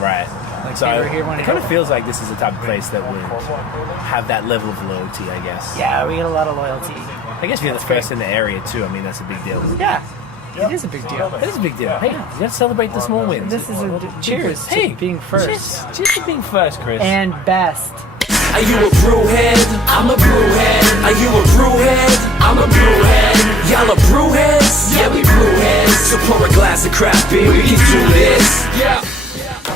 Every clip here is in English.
Right. Like So they were here when it kind of feels like this is the type of place that would have that level of loyalty, I guess. Yeah, we get a lot of loyalty. I guess you're the first in the area too. I mean, that's a big deal. Yeah, it is a big deal. It is a big deal. Hey, you got to celebrate the small wins. This is a cheers Hey, to being first. Cheers to being first, Chris. And best. Are you a brewhead? I'm a brewhead. Are you a brewhead? I'm a brewhead. Y'all are brewheads? Yeah, we brewheads. So pour a glass of craft beer, we can do this. Yeah.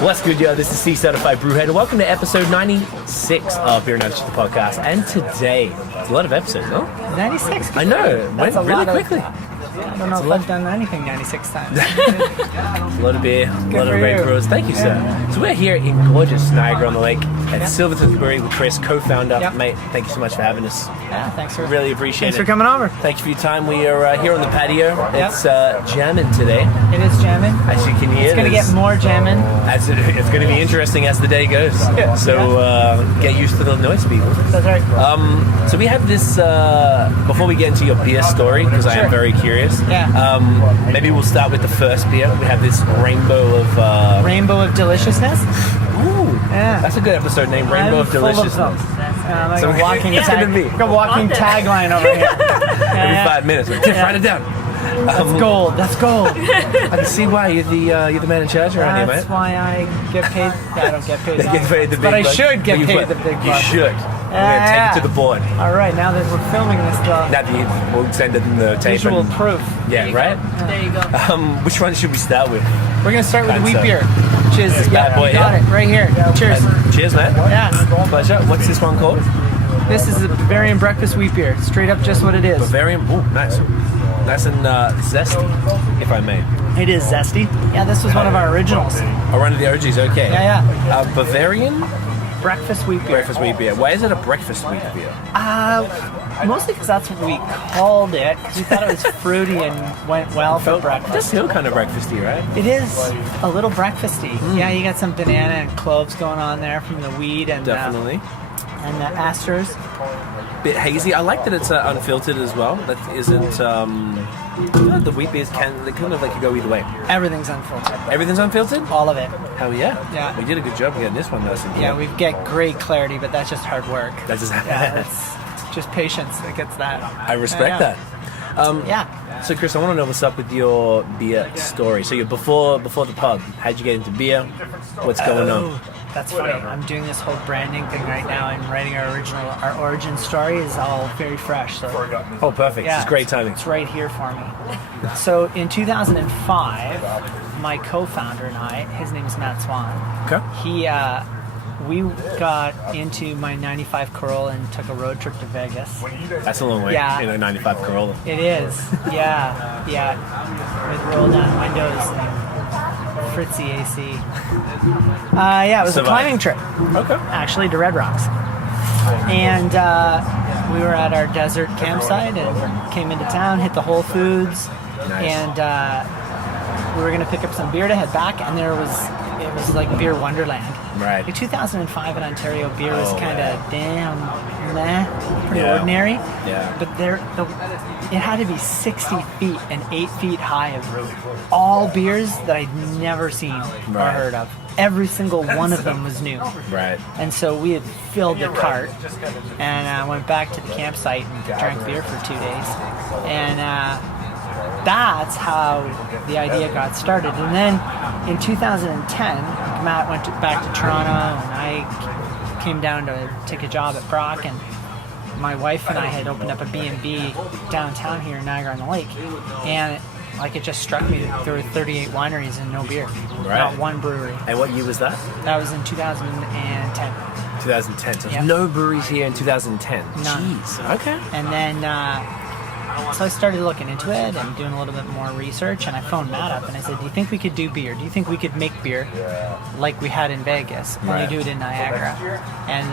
What's good, yo? This is Cee Certified Brewhead, and welcome to episode 96 of Beer Brewing, the podcast. And today, it's a lot of episodes, no? 96. I know, it went really quickly. I don't know if I've done anything 96 times. A lot of beer, a lot of for great you. brewers. Thank you, sir. So we're here in gorgeous Niagara-On-The-Lake at Silversmith Brewing with Chris, co-founder. Yep. Mate, thank you so much for having us. Yeah, thanks for Really appreciate thanks it. for coming over. Thank you for your time. We are here on the patio. It's jamming today, It is jamming. as you can hear. It's gonna There's- get more jamming. It's going to be interesting as the day goes. Yeah. So get used to the noise, people. That's right. So we have this, before we get into your beer story, because I am Sure. very curious, Yeah. maybe we'll start with the first beer. We have this Rainbow of... Rainbow of Deliciousness. Ooh, Yeah. that's a good episode name, Rainbow I'm of full of Deliciousness. them. Like So a walking it's tag, gonna be- like a walking tagline over here. Every 5 minutes. Tiff, write it down. That's gold. That's gold. I can see why you're the man in charge around here, That's mate. why I get paid. I don't get paid. You get paid the big but I bucks. should get You paid would. the big You bucks. should. We're going to take it to the board. All right, now that we're filming this stuff, We'll send it in the tape. visual and- proof. Yeah, right? There you go. Which one should we start with? We're gonna start with the wheat Fancy. beer, which is This bad boy, got yeah. it right here. Cheers. Cheers, man. Yeah, Pleasure. What's this one called? this is a Bavarian Breakfast wheat beer. Straight up, just what it is. Bavarian. Ooh, nice. Nice and zesty, if I may. It is zesty. Yeah, this was one of our originals. Oh, one of the OGs, okay. Yeah, Bavarian Breakfast wheat beer. breakfast wheat beer. Why is it a breakfast wheat beer? Mostly because that's what we called it. Because we thought it was fruity and went well for It does breakfast. feel kind of breakfasty, right? It is a little breakfasty. Yeah, you got some banana and cloves going on there from the weed and Definitely. and the asters. Bit hazy. I like that it's unfiltered as well. That isn't. You know, the wheat beers they kind of like go either way. Everything's unfiltered. Everything's unfiltered. All of it. Hell yeah. Yeah. We did a good job getting this one nice and Yeah, clear. we get great clarity, but that's just hard work. That just Yeah, it's just patience that gets that. I respect Yeah. that. Yeah. So Chris, I want to know what's up with your beer story. So you're before the pub. How'd you get into beer? What's going on? That's funny. I'm doing this whole branding thing right now and writing our origin story is all very fresh. So Oh, perfect. yeah, It's great timing. It's right here for me. So in 2005, my co-founder and I, his name is Matt Swan. Okay. We got into my 95 Corolla and took a road trip to Vegas. That's a long way. Yeah. In a 95 Corolla. It is, yeah. With roll down windows and Fritzy AC. Yeah, it was a Survive. climbing trip, Okay. actually, to Red Rocks. And we were at our desert campsite and came into town, hit the Whole Foods, Nice. and we were gonna pick up some beer to head back, and it was like beer wonderland. Right. In 2005 in Ontario, beer was Oh, kind of pretty Yeah. ordinary. Yeah. But it had to be 60 feet and 8 feet high of all beers that I'd never seen or Right. heard of. Every single one of them was new. Right. And so we had filled the cart and went back to the campsite and drank beer for 2 days. And that's how the idea got started. And then in 2010, Matt went back to Toronto and I came down to take a job at Brock, and my wife and I had opened up a B&B downtown here in Niagara-on-the-Lake. And it just struck me that there were 38 wineries and no beer. Right. Not one brewery. And what year was that? That was in 2010. 2010. So there's Yeah. no breweries here in 2010. None. Jeez. Okay. And then, so I started looking into it and doing a little bit more research, and I phoned Matt up and I said, do you think we could do beer? Do you think we could make beer like we had in Vegas, only Right. do it in Niagara? And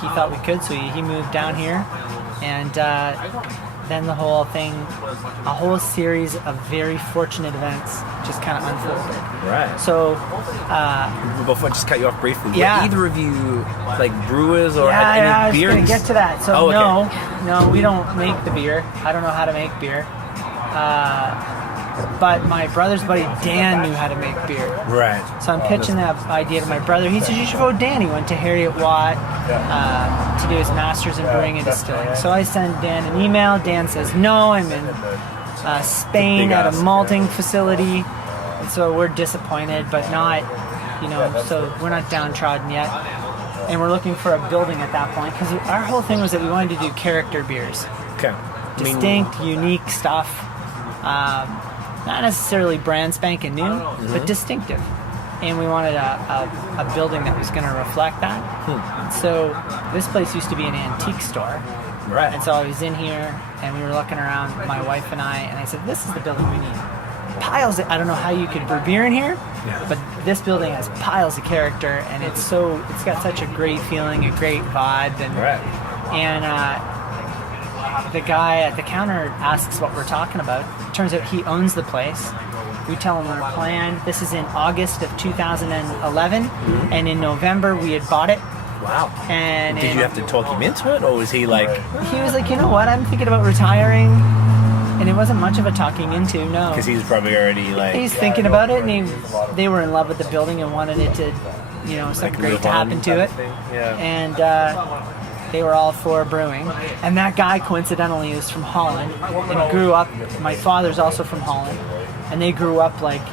he thought we could, so he moved down here, and then the whole thing, a whole series of very fortunate events just kind of unfolded. Right. So, Before I just cut you off briefly, Yeah. were either of you like brewers or yeah, had I any was beers? going to get to that. So Oh, okay. no, we don't make the beer. I don't know how to make beer. But my brother's buddy Dan knew how to make beer. Right. So I'm pitching that idea to my brother. He says, you should go with Dan. He went to Harriet Watt to do his master's in brewing and distilling. So I send Dan an email. Dan says, no, I'm in Spain at a malting facility. And so we're disappointed, but not, so we're not downtrodden yet. And we're looking for a building at that point, because our whole thing was that we wanted to do character beers. Okay. Distinct, unique stuff. Not necessarily brand spanking new, but distinctive. And we wanted a building that was going to reflect that. So this place used to be an antique store. Right. And so I was in here, and we were looking around, my wife and I said, this is the building we need. Piles of, I don't know how you could brew beer in here, but this building has piles of character, and it's got such a great feeling, a great vibe. And the guy at the counter asks what we're talking about. Turns out he owns the place. We tell him our plan. This is in August of 2011, and in November we had bought it. Wow. And did you have to talk him into it, or was he like... He was like, you know what, I'm thinking about retiring. And it wasn't much of a talking into, no. Because he was probably already like... He's thinking about it, and they were in love with the building and wanted it to, something great to happen to it. Yeah. And they were all for brewing. And that guy, coincidentally, is from Holland and grew up... My father's also from Holland. And they grew up like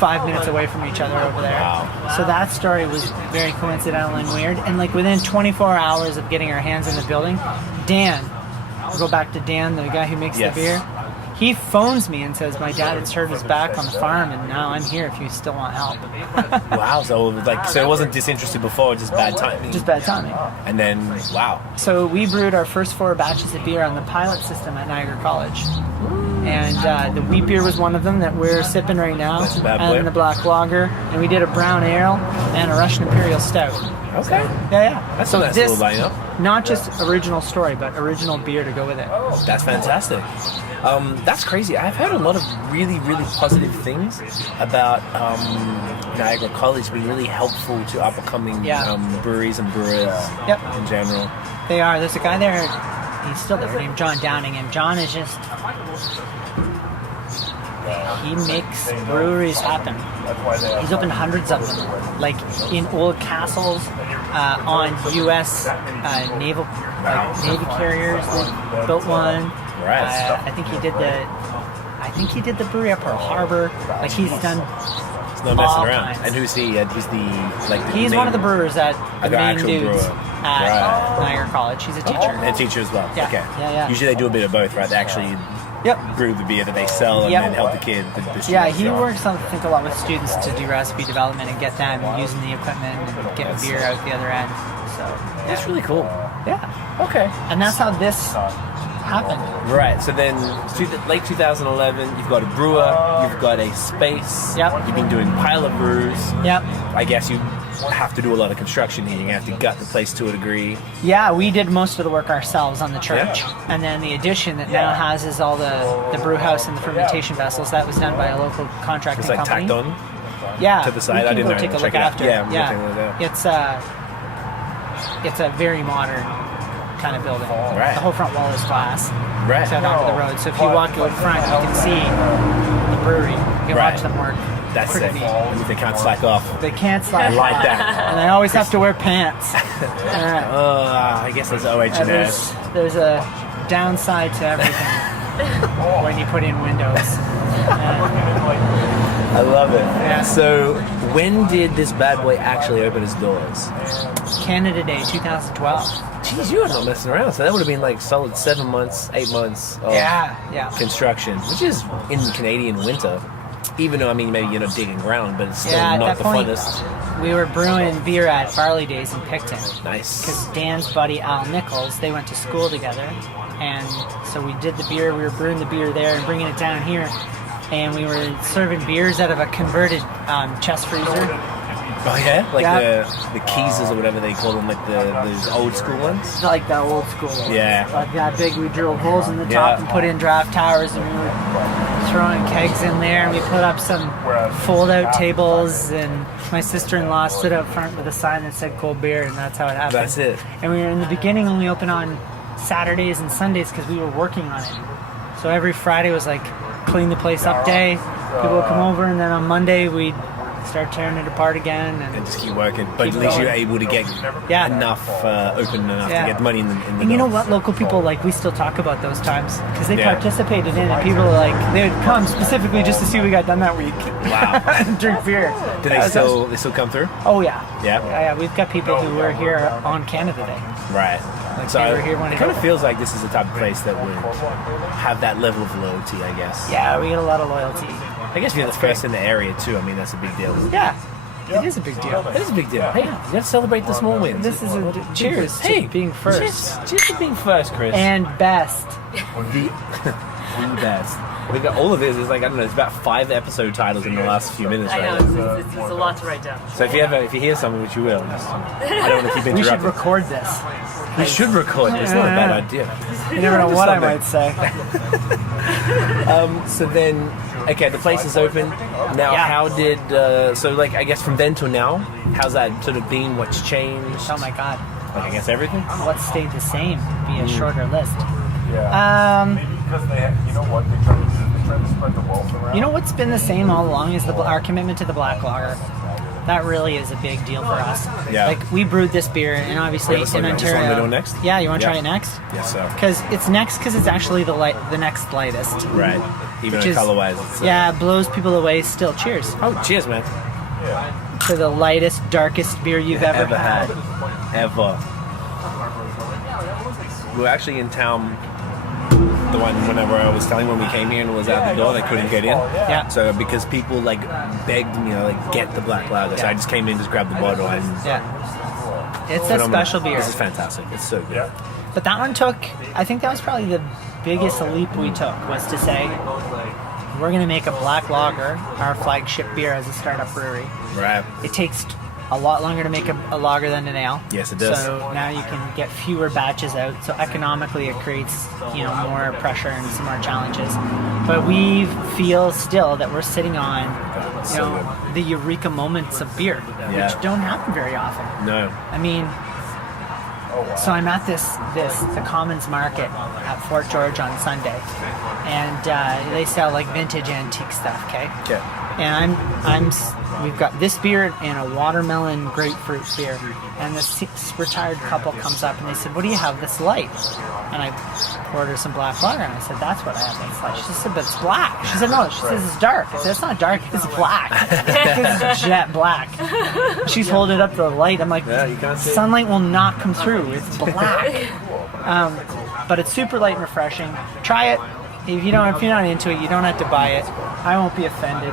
5 minutes away from each other over there. Wow. So that story was very coincidental and weird. And like within 24 hours of getting our hands in the building, Dan... I'll go back to Dan, the guy who makes the beer. He phones me and says, my dad had hurt his back on the farm, and now I'm here if you still want help. Wow, so it wasn't disinterested before, just bad timing. Just bad timing. And then, wow. So we brewed our first 4 batches of beer on the pilot system at Niagara College. And the wheat beer was one of them that we're sipping right now. That's a bad boy. And the black lager. And we did a brown ale and a Russian Imperial Stout. Okay. Yeah. That's a nice little lineup. Not just original story, but original beer to go with it. That's fantastic. That's crazy. I've heard a lot of really, really positive things about Niagara College being really helpful to up-and-coming breweries and brewers in general. They are. There's a guy there, he's still there, named John Downing, and John is just... He makes breweries happen. He's opened hundreds of them, like in old castles, on U.S. Navy carriers. They built one. Right. I think he did the brewery at Pearl Harbor. Like he's done. It's no messing around. And who's he? He's one of the brewers at the main dudes at Niagara College. He's a teacher. And a teacher as well. Yeah. Okay. Yeah. Usually they do a bit of both, right? They actually brew the beer that they sell and then help the kid. He works, I think, a lot with students to do recipe development and get them using the equipment and getting beer out the other end. So that's really cool. Yeah. Okay. And that's how this happened. Right. So then, late 2011, you've got a brewer, you've got a space. Yep. You've been doing pilot brews. Yep. I guess you have to do a lot of construction here. You have to gut the place to a degree. Yeah, we did most of the work ourselves on the church. And then the addition that now houses all the brew house and the fermentation vessels, that was done by a local contracting company. It's like tacked on to the side. I didn't know. Take a look after. Yeah. It's a very modern kind of building. Right. The whole front wall is glass. Right. Set onto the road. So if you walk out front, you can see the brewery. You can watch them work. That's sick. They can't slack off. They can't slack off. I like that. And they always have to wear pants. I guess that's OH&S. There's a downside to everything when you put in windows. I love it. Yeah. So, when did this bad boy actually open its doors? Canada Day 2012. Jeez, you were not messing around. So that would have been like solid 7 months, 8 months of construction, which is in Canadian winter. Even though, maybe you're not digging ground, but it's still not the funnest. We were brewing beer at Barley Days in Picton. Nice. Because Dan's buddy Al Nichols, they went to school together. And so we did the beer, we were brewing the beer there and bringing it down here. And we were serving beers out of a converted chest freezer. Oh yeah? Like the Keysers or whatever they call them, like those old school ones? Like the old school ones. Yeah. Like that big, we drilled holes in the top and put in draft towers, and we were throwing kegs in there, and we put up some fold-out tables, and my sister-in-law stood up front with a sign that said cold beer, and that's how it happened. That's it. And we were in the beginning only open on Saturdays and Sundays because we were working on it. So every Friday was like clean the place up day. People would come over, and then on Monday we'd start tearing it apart again. And just keep working. But at least you're able to get enough open enough to get money in the And you know what? Local people, like, we still talk about those times because they participated in it. People are like, they would come specifically just to see what we got done that week. Wow. And drink beer. Do they still come through? Oh, yeah. Yeah? We've got people who were here on Canada Day. Right. Like So they were here when it kind of feels like this is the type of place that would have that level of loyalty, I guess. Yeah, we get a lot of loyalty. I guess if you're the first in the area too, I mean, that's a big deal. Yeah. It is a big deal. It is a big deal. Hey, you got to celebrate the small wins. This is a cheers to being first. Cheers to being first, Chris. And best. The best. We got all of this. It's like, I don't know, it's about 5 episode titles in the last few minutes. I know, it's a lot to write down. So if you hear something, which you will, I don't want to keep interrupting. We should record this. We should record this. It's not a bad idea. You never know what I might say. So then, okay, the place is open. Now, how did, I guess from then till now, how's that sort of been? What's changed? Oh my God. Like, I guess everything? What stayed the same? Be a shorter list. Maybe because they, you know what, they try to spread the wealth around. You know what's been the same all along is our commitment to the black lager. That really is a big deal for us. Yeah. Like, we brewed this beer, and obviously in Ontario. Just want to go next? Yeah, you want to try it next? Yes, sir. Because it's next because it's actually the next lightest. Right. Even Which color-wise. It blows people away still. Cheers. Oh, cheers, man. To the lightest, darkest beer you've ever had. Ever. We were actually in town. The one whenever I was telling when we came here and it was out the door, they couldn't get in. Yeah. So because people begged me, get the black lager, so I just came in, just grabbed the bottle, and It's a special beer. This is fantastic. It's so good. But that one I think that was probably the biggest leap we took, was to say, we're going to make a black lager, our flagship beer as a startup brewery. Right. It takes a lot longer to make a lager than an ale. Yes, it does. So now you can get fewer batches out. So economically, it creates more pressure and some more challenges. But we feel still that we're sitting on the eureka moments of beer, which don't happen very often. No. I mean, so I'm at the Commons Market at Fort George on Sunday, and they sell like vintage antique stuff. Okay. And we've got this beer and a watermelon grapefruit beer, and this retired couple comes up and they said, "What do you have that's light?" And I poured her some black lager, and I said, "That's what I have that's light." She said, "But it's black." She said, "No." She says, "It's dark." I said, "It's not dark. It's black. It's jet black." She's holding it up to the light. I'm like, you can't see. Sunlight will not come through. It's black. But it's super light and refreshing. Try it. If you're not into it, you don't have to buy it. I won't be offended.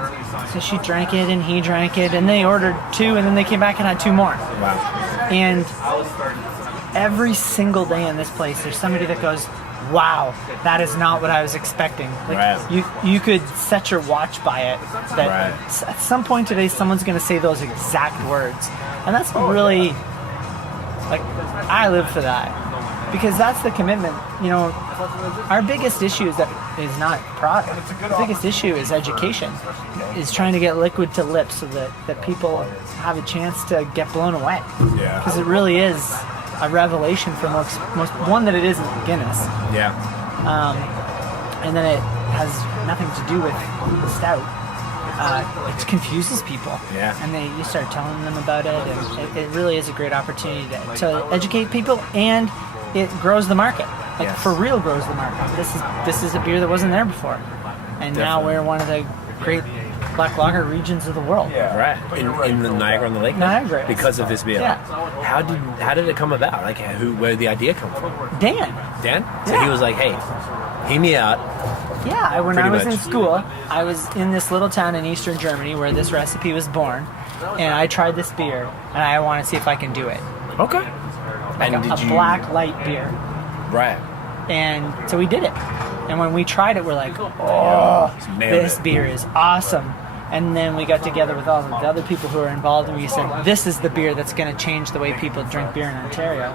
So she drank it and he drank it, and they ordered 2, and then they came back and had 2 more. Wow. And every single day in this place, there's somebody that goes, "Wow, that is not what I was expecting." Like, you could set your watch by it. That at some point today, someone's going to say those exact words, and that's really, I live for that. Because that's the commitment. Our biggest issue is not product. The biggest issue is education. Is trying to get liquid to lips so that people have a chance to get blown away. Yeah. Because it really is a revelation for most one, that it isn't Guinness. Yeah. And then it has nothing to do with the stout. It confuses people. Yeah. And you start telling them about it, and it really is a great opportunity to educate people, and it grows the market. For real grows the market. This is a beer that wasn't there before. And now we're one of the great black lager regions of the world. Yeah. Right. In the Niagara-On-The-Lake? Niagara. Because of this beer. Yeah. How did it come about? Where did the idea come from? Dan? So he was like, "Hey, hear me out." Yeah, when I was much. in school, I was in this little town in eastern Germany where this recipe was born, and I tried this beer, and I want to see if I can do it. Okay. Like a black light beer. Right. And so we did it. And when we tried it, we're like, "Oh, this beer is awesome." And then we got together with all of the other people who were involved, and we said, "This is the beer that's going to change the way people drink beer in Ontario."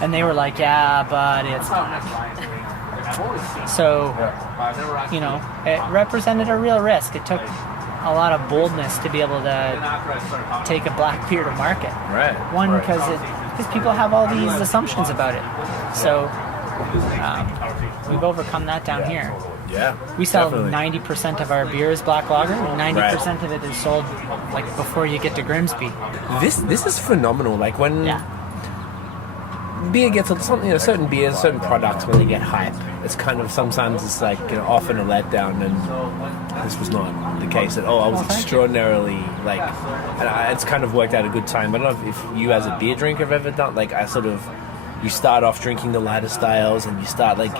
And they were like, "Yeah, but it's black." So, it represented a real risk. It took a lot of boldness to be able to take a black beer to market. Right. One, because people have all these assumptions about it. So, we've overcome that down here. Yeah. We sell definitely. 90% of our beer is black lager. 90% of it is sold like before you get to Grimsby. This is phenomenal. Like when Yeah. beer gets something, certain beers, certain products when they get hype, it's kind of sometimes it's like often a letdown, and this was not the case at all. I was extraordinarily like, it's kind of worked out a good time. I don't know if you as a beer drinker have ever done like you start off drinking the lighter styles and you start like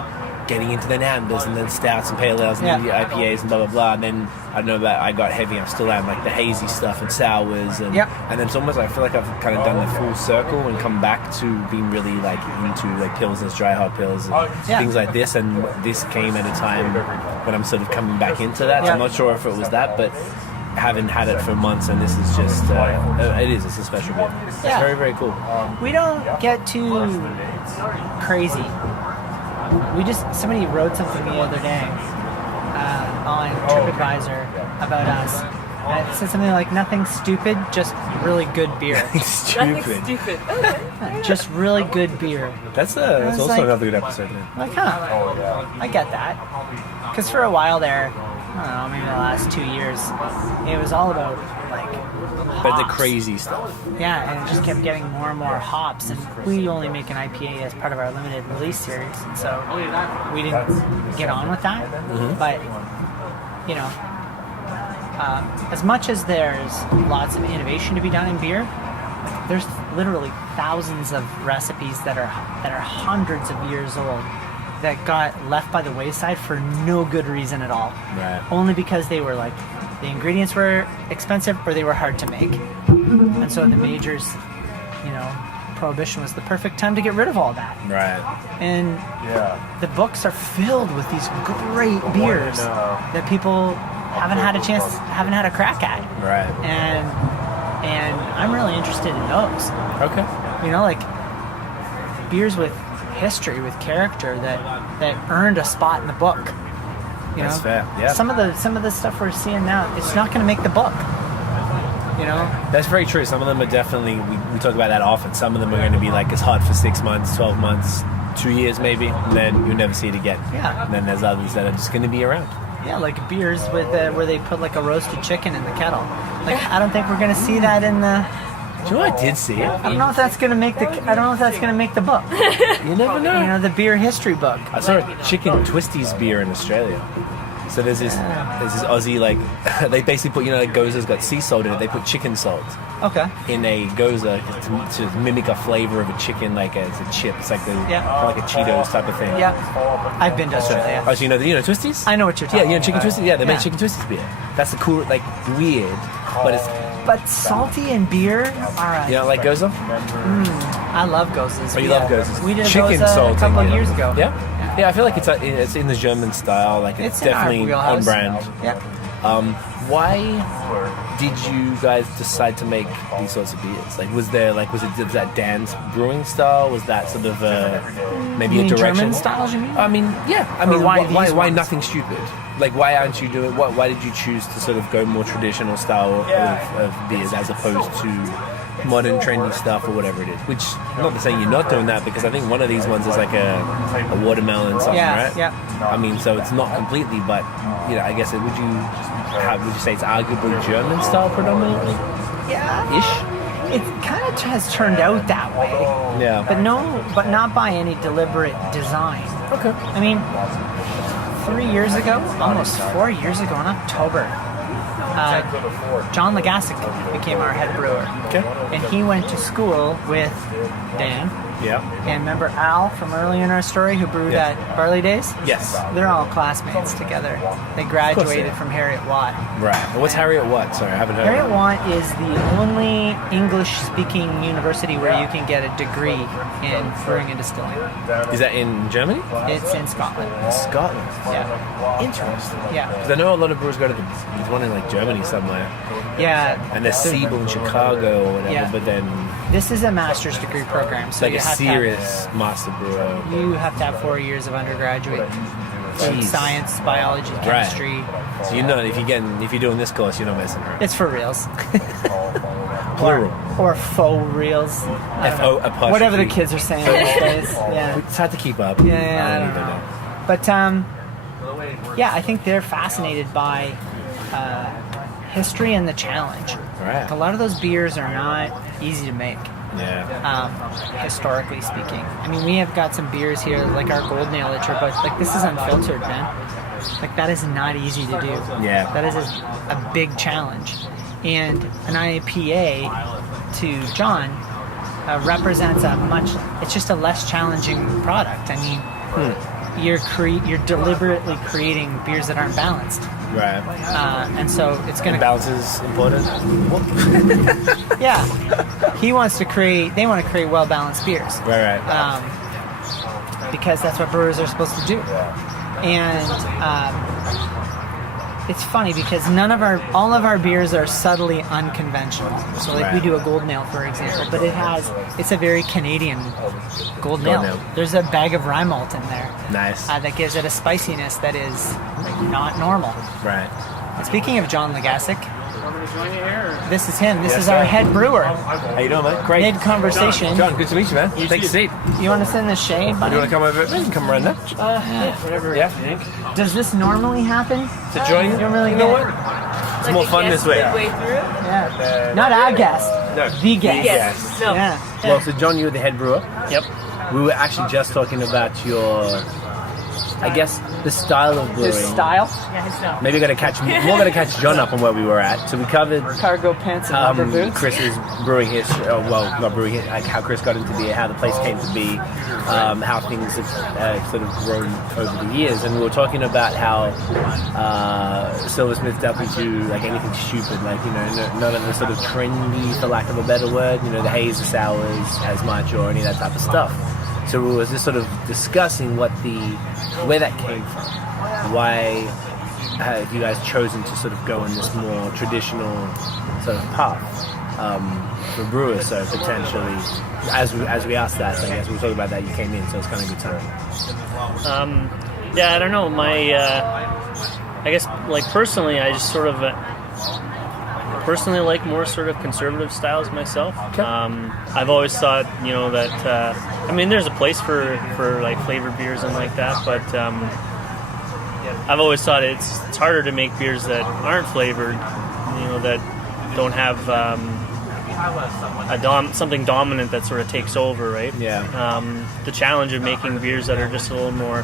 getting into the ambers and then stouts and pale ales and then the IPAs and blah blah blah, and then I don't know about I got heavy. I still am like the hazy stuff and sours and and then it's almost I feel like I've kind of done the full circle and come back to being really like into like pilsners, dry hot pills and things like this, and this came at a time when I'm sort of coming back into that. So I'm not sure if it was that, but haven't had it for months, and this is just it's a special beer. It's very, very cool. We don't get too crazy. Somebody wrote something the other day on TripAdvisor about us. And it said something like, nothing stupid, just really good beer. Nothing stupid. Okay. Just really good beer. That's also like, another good episode. Like, I get that. Because for a while there, I don't know, maybe the last 2 years, it was all about like But the hops. crazy stuff. Yeah, and it just kept getting more and more hops, and we only make an IPA as part of our limited release series, and so we didn't get on with that. But as much as there's lots of innovation to be done in beer, there's literally thousands of recipes that are hundreds of years old that got left by the wayside for no good reason at all. Right. Only because they were like, the ingredients were expensive or they were hard to make. And so the majors, Prohibition was the perfect time to get rid of all that. Right. And the books are filled with these great beers that people haven't had a crack at. Right. And I'm really interested in those. Okay. Like beers with history, with character that earned a spot in the book. That's fair. Yeah. Some of the stuff we're seeing now, it's not going to make the book. That's very true. Some of them are definitely, we talk about that often. Some of them are going to be like, it's hot for 6 months, 12 months, 2 years maybe, and then you'll never see it again. Yeah. And then there's others that are just going to be around. Yeah, like beers with where they put like a roasted chicken in the kettle. Like, I don't think we're going to see that in the... Do you know what I did see it? I don't know if that's going to make the book. You never know. The beer history book. I saw a chicken Twisties beer in Australia. So there's this Aussie, like, they basically put, like Goza's got sea salt in it, they put chicken salt in a Goza to mimic a flavor of a chicken, like as a chip. It's like kind of like a Cheetos type of thing. Yeah, I've been to Australia. Oh, so you know Twisties? I know what you're talking about. Chicken Twisties? Yeah, they make chicken Twisties beer. That's the cool, like, weird, but it's... But salty and beer are... You don't like Goza? I love Gozas. Oh, you love Gozas? We did a chicken Goza salt a couple of years ago. Yeah? Yeah, I feel like it's in the German style. Like it's definitely in our on wheelhouse. brand. Yeah. Why did you guys decide to make these sorts of beers? Like, was that Dan's brewing style? Was that sort of maybe a direction? German styles, you mean? I mean, yeah. I mean, why why nothing stupid? Like, why aren't you doing? Why did you choose to sort of go more traditional style of beers as opposed to modern trendy stuff or whatever it is? Which, I'm not saying you're not doing that, because I think one of these ones is like a watermelon something, right? Yeah. I mean, so it's not completely, but I guess would you say it's arguably German style predominantly? Yeah. Ish. It kind of has turned out that way. Yeah. But not by any deliberate design. Okay. I mean, 3 years ago, almost 4 years ago in October, John Legasic became our head brewer. Okay. And he went to school with Dan. Yeah. And remember Al from earlier in our story who brewed at Barley Days? Yes. They're all classmates together. They graduated from Harriet Watt. Right. And what's Harriet Watt? Sorry, I haven't heard Harriet of it. Watt is the only English-speaking university where you can get a degree in brewing and distilling. Is that in Germany? It's in Scotland. Scotland. Yeah. Interesting. Yeah. Because I know a lot of brewers go to there's one in like Germany somewhere. Yeah. And there's Siebel in Chicago or whatever, Yeah. but then This is a master's degree program, so like you a have serious master brewer. you have to have 4 years of undergraduate in Jeez. science, biology, chemistry. Right. So if you're doing this course, you're not messing around. It's for reals. Plural. Or faux reals. I don't know. F-O apostrophe. Whatever the kids are saying these days. Yeah. It's hard to keep up. Yeah, I don't don't even know. But yeah, I think they're fascinated by history and the challenge. Right. A lot of those beers are not easy to make. Yeah. Historically speaking, I mean, we have got some beers here, like our Gold Nail Itcher, but like this is unfiltered, man. Like that is not easy to do. Yeah. That is a big challenge, and an IPA to John represents it's just a less challenging product. I mean, you're deliberately creating beers that aren't balanced. Right. And so it's going to... Balance is important. Yeah. They want to create well-balanced beers. Right. Because that's what brewers are supposed to do. And it's funny because all of our beers are subtly unconventional. So like we do a Gold Nail, for example, but it's a very Canadian Gold Nail. There's a bag of rye malt in there. Nice. That gives it a spiciness that is not normal. Right. And speaking of John Legasic, Want me to join you here? this is him. This Yes, is our sir. head brewer. How you doing, mate? Great. Mid conversation. John, good to meet you, man. Take a seat. You want to sit in the shade, buddy? You want to come over? You can come around there. Whatever Yeah. you think. Does this normally happen? To join you? You don't really You know get what? it. It's more fun this way. Midway through? Yeah. Not our guest. No. The guest. Yes. No. Yeah. Well, so John, you're the head brewer. Yep. We were actually just talking about I guess, the style of brewing. His style. Maybe we're gonna catch John up on where we were at. So we covered Cargo pants and rubber boots. Chris's brewing history. Not brewing history. Like how Chris got into beer, how the place came to be, how things have sort of grown over the years. And we were talking about how Silversmith doesn't do like anything stupid, like none of the sort of trendy, for lack of a better word, the haze, the sours as much, or any of that type of stuff. So we was just sort of discussing where that came from. Why have you guys chosen to sort of go in this more traditional sort of path for brewers? So potentially, as we asked that, so I guess we were talking about that, you came in, so it's kind of a good time. Yeah, I don't know. I guess like personally, I just sort of personally like more sort of conservative styles myself. Okay. I've always thought, that there's a place for like flavored beers and like that, but I've always thought it's harder to make beers that aren't flavored, that don't have something dominant that sort of takes over, right? Yeah. The challenge of making beers that are just a little more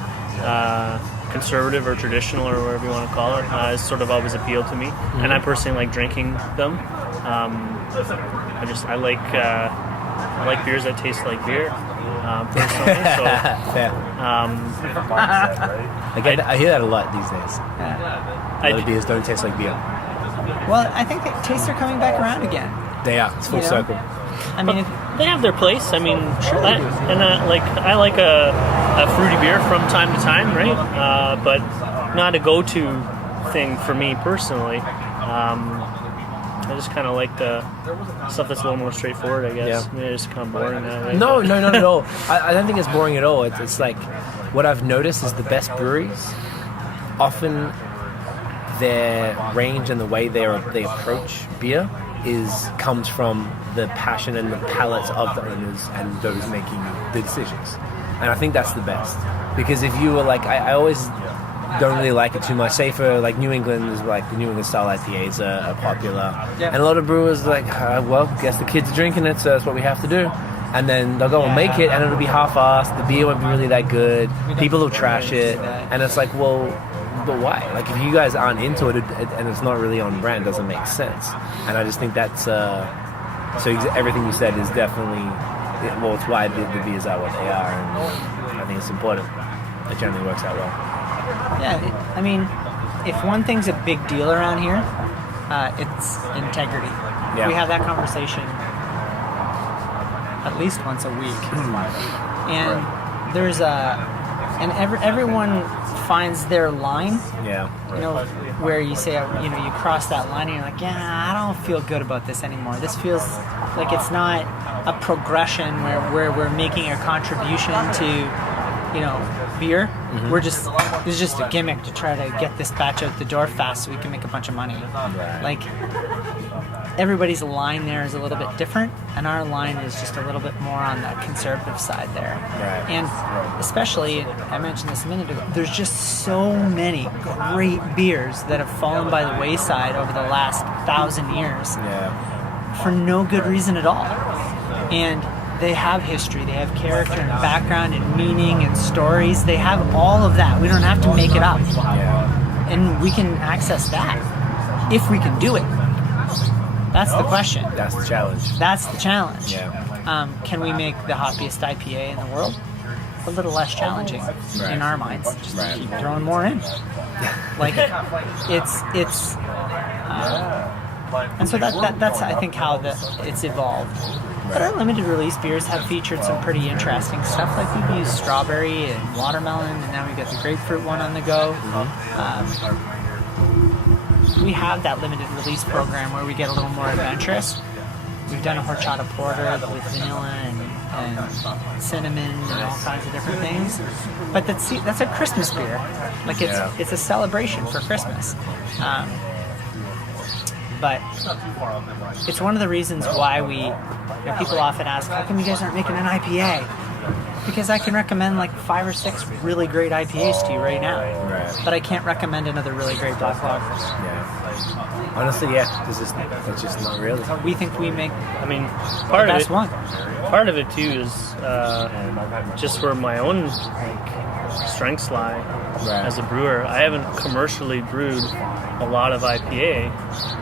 conservative or traditional or whatever you want to call it has sort of always appealed to me, and I personally like drinking them. I like beers that taste like beer, personally. So Fair. I hear that a lot these days. A lot of beers don't taste like beer. Well, I think the tastes are coming back around again. They are. It's full circle. I mean, they have their place. I mean, I like a fruity beer from time to time, right? But not a go-to thing for me personally. I just kind of like the stuff that's a little more straightforward, I guess. Yeah. Maybe it's kind of boring now, right? No, not at all. I don't think it's boring at all. It's like what I've noticed is the best breweries often their range and the way they approach beer comes from the passion and the palates of the owners and those making the decisions. And I think that's the best. Because if you were like, I always don't really like it too much. Say for like New England, is like the New England style IPAs are popular. Yeah. And a lot of brewers are like, well, guess the kids are drinking it, so that's what we have to do. And then they'll go and make it, and it'll be half-assed. The beer won't be really that good. People will trash it. And it's like, well, but why? Like, if you guys aren't into it and it's not really on brand, it doesn't make sense. And I just think that's so everything you said is definitely, well, it's why the beers are what they are, and I think it's important. It generally works out well. yeah, I mean, if one thing's a big deal around here, it's integrity. Yeah. We have that conversation at least once a week. And there's everyone finds their line. Yeah. Where you say, you cross that line and you're like, yeah, I don't feel good about this anymore. This feels like it's not a progression where we're making a contribution to, beer. Mm-hmm. This is just a gimmick to try to get this batch out the door fast so we can make a bunch of money. Right. Like, everybody's line there is a little bit different, and our line is just a little bit more on the conservative side there. Right. And especially, I mentioned this a minute ago, there's just so many great beers that have fallen by the wayside over the last 1,000 years for no good reason at all. And they have history, they have character and background and meaning and stories. They have all of that. We don't have to make it up. And we can access that if we can do it. That's the question. That's the challenge. That's the challenge. Yeah. Can we make the hoppiest IPA in the world a little less challenging in our minds? Just keep throwing more in. Like it's and so that's I think how it's evolved. But our limited release beers have featured some pretty interesting stuff. Like we've used strawberry and watermelon, and now we've got the grapefruit one on the go. We have that limited release program where we get a little more adventurous. We've done a horchata porter with vanilla and cinnamon and all kinds of different things. But that's a Christmas beer. Like it's a celebration for Christmas. But it's one of the reasons why people often ask, how come you guys aren't making an IPA? Because I can recommend like 5 or 6 really great IPAs to you right now. Right. But I can't recommend another really great black lager. Yeah. Honestly, that's just not really. We think we make part the of best it, one. Part of it too is just where my own strengths lie as a brewer. I haven't commercially brewed a lot of IPA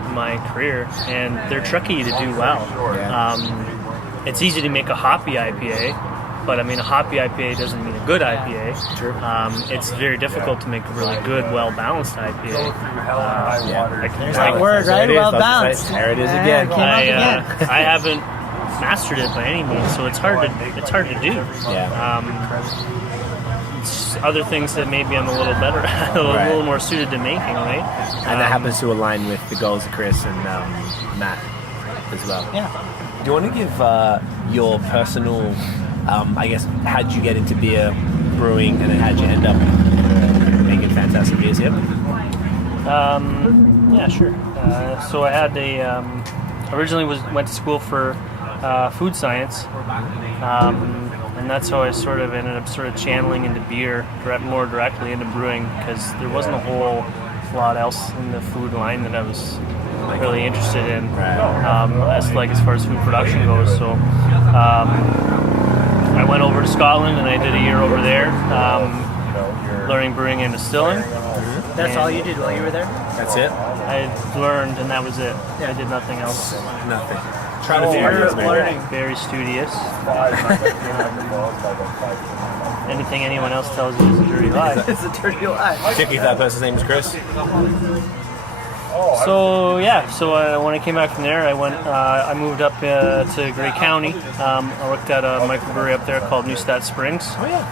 in my career, and they're tricky to do well. It's easy to make a hoppy IPA, but a hoppy IPA doesn't mean a good IPA. True. It's very difficult to make a really good, well-balanced IPA. There's that word, right? Well balanced. There it is again. I haven't mastered it by any means, so it's hard to do. Other things that maybe I'm a little better at, a little more suited to making, right? And that happens to align with the goals of Chris and Matt as well. Yeah. Do you want to give your personal, I guess, how'd you get into beer brewing, and then how'd you end up making fantastic beers here? Yeah, sure. So I had originally went to school for food science. And that's how I sort of ended up channeling into beer, more directly into brewing, because there wasn't a whole lot else in the food line that I was really interested in, as far as food production goes. So I went over to Scotland and I did a year over there, learning brewing and distilling. That's all you did while you were there? That's it? I learned, and that was it. I did nothing else. Nothing. Trying to figure it out. Learning. Very studious. Anything anyone else tells you is a dirty lie. It's a dirty lie. Particularly if that person's name is Chris. So when I came back from there, I moved up to Grey County. I worked at a microbrewery up there called Neustadt Springs. Oh yeah.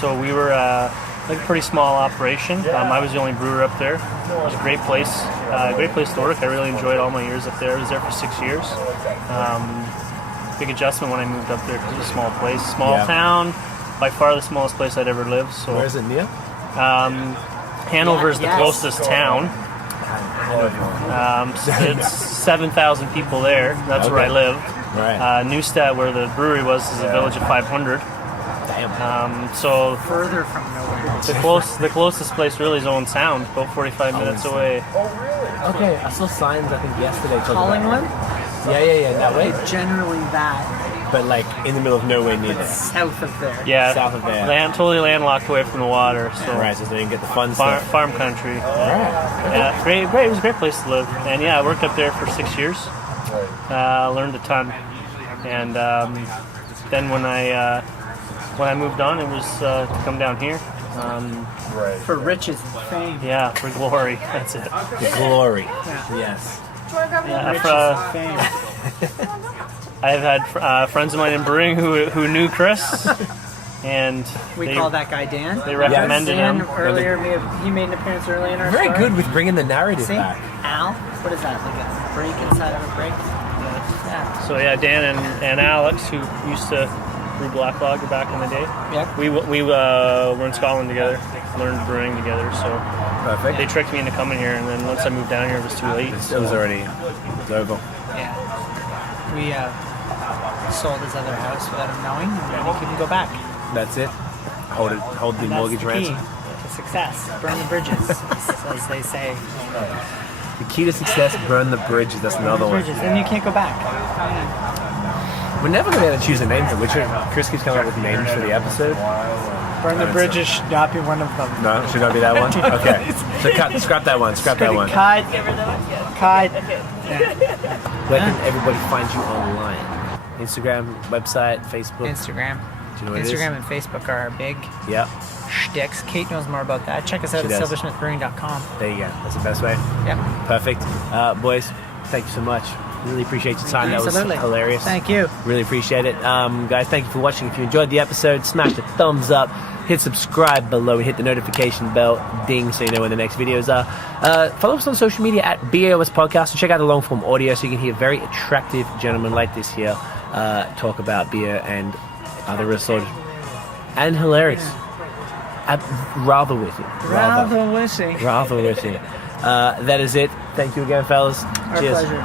So we were like a pretty small operation. I was the only brewer up there. It was a great place to work. I really enjoyed all my years up there. I was there for 6 years. Big adjustment when I moved up there because it was a small place, town, by far the smallest place I'd ever lived. So where is it near? Hanover is the closest town. It's 7,000 people there. That's where I lived. Right. Neustadt, where the brewery was, is a village of 500. Damn. So further from nowhere. The closest place really is Owen Sound, about 45 minutes away. Okay, I saw signs I think yesterday. Collingwood? Yeah, that way. Generally that. But like in the middle of nowhere near there. South of there. Yeah, south of there. Totally landlocked away from the water. So right, so they can get the fun stuff. Farm country. Right. Yeah, great. It was a great place to live. And yeah, I worked up there for 6 years. Learned a ton. And then when I moved on, it was to come down here. For riches and fame. Yeah, for glory. That's it. The glory. Yes. Yeah, I've had friends of mine in brewing who knew Chris, and we call that guy Dan. They recommended him earlier. He made an appearance early in our Very story. good with bringing the narrative back. Al, what is that? Like a break inside of a break? Yeah. So yeah, Dan and Alex, who used to brew black lager back in the day. Yeah. We were in Scotland together, learned brewing together. So Perfect. they tricked me into coming here, and then once I moved down here, it was too late. It was already over. Yeah. We sold his other house without him knowing, and then he couldn't go back. That's it. Hold the And mortgage that's the key ransom. to success. Burn the bridges, as they say. The key to success: burn the bridges. That's another one. Bridges, and you can't go back. We're never going to be able to choose a name for Witcher. Chris keeps coming up with names for the episode. Burn the bridges should not be one of them. No, should not be that one. Okay, so scrap that one. Scrap that one. Cut. Where can everybody find you online? Instagram, website, Facebook. Instagram. Do you know what it is? Instagram and Facebook are our big Yep. shticks. Kate knows more about that. Check us out She at does. silversmithbrewing.com. There you go. That's the best way. Yep. Perfect. Boys, thank you so much. Really appreciate your time. That was Absolutely. hilarious. Thank you. Really appreciate it. Guys, thank you for watching. If you enjoyed the episode, smash the thumbs up. Hit subscribe below and hit the notification bell ding so you know when the next videos are. Follow us on social media at BAOS Podcast and check out the long form audio so you can hear very attractive gentlemen like this here talk about beer and other assorted and hilarious. Rather witty. Rather wishing. Rather witty. That is it. Thank you again, fellas. Our Cheers. pleasure.